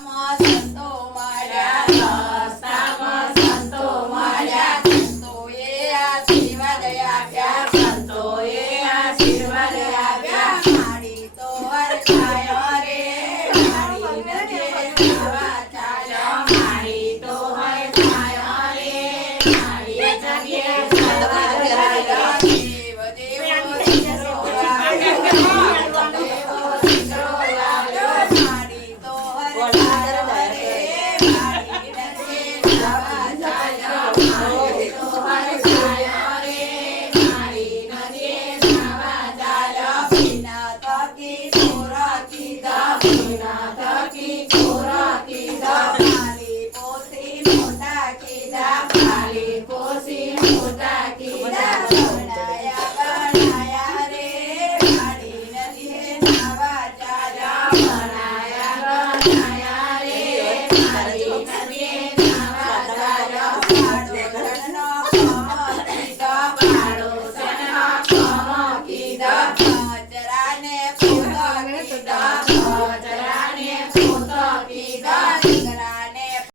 સંતો મળ્યા રસ્તામાં સંતો મળ્યા સંતોએ આશીર્વાદ આપ્યા સંતોએ આશીર્વાદ આપ્યા માડી તો હરખાયો રે માડી નદીએ જવા ચાલ્યો માડી તો હરખાયો રે માડી નદીએ જવા ચાલ્યો દેવ દેવો ચિત્રો લાવ્યો દેવો ચિત્રો લાવ્યો માડી તો હરખાયો રે